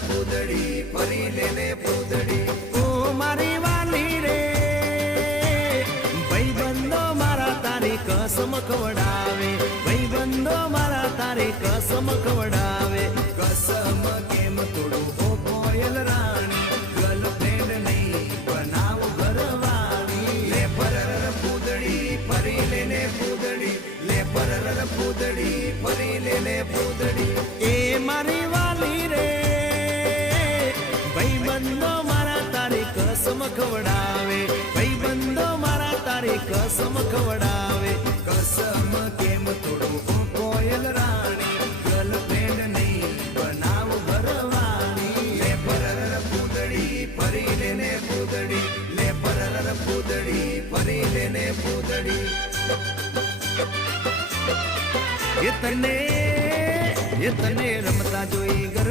પૂદડી ફરી લેને પૂદડી ઓ મારી વાલી રે ભાઈબંધો મારા તારી કસમ ખવડાવે ભાઈબંધો મારા તારી કસમ ખવડાવે કસમ કેમ તોડું ઓ કોયલ રાણી ગર્લફ્રેન્ડ નહીં બનાવ ઘરવાળી લે પરર પૂદડી ફરી લેને પૂદડી લે પરર પૂદડી ફરી લેને પૂદડી એ મારી વાલી રે ભાઈબંધો મારા તારી કસમ ખવડાવે ભાઈબંધો મારા તારી કસમ ખવડાવે કસમ કેમ તોડું ઓ કોયલ રાણી ગર્લફ્રેન્ડ નહીં બનાવ ઘરવાળી લે પરર પૂદડી ફરી લેને પૂદડી લે પરર પૂદડી ફરી લેને પૂદડી એ તને રમતા જોઈ ગર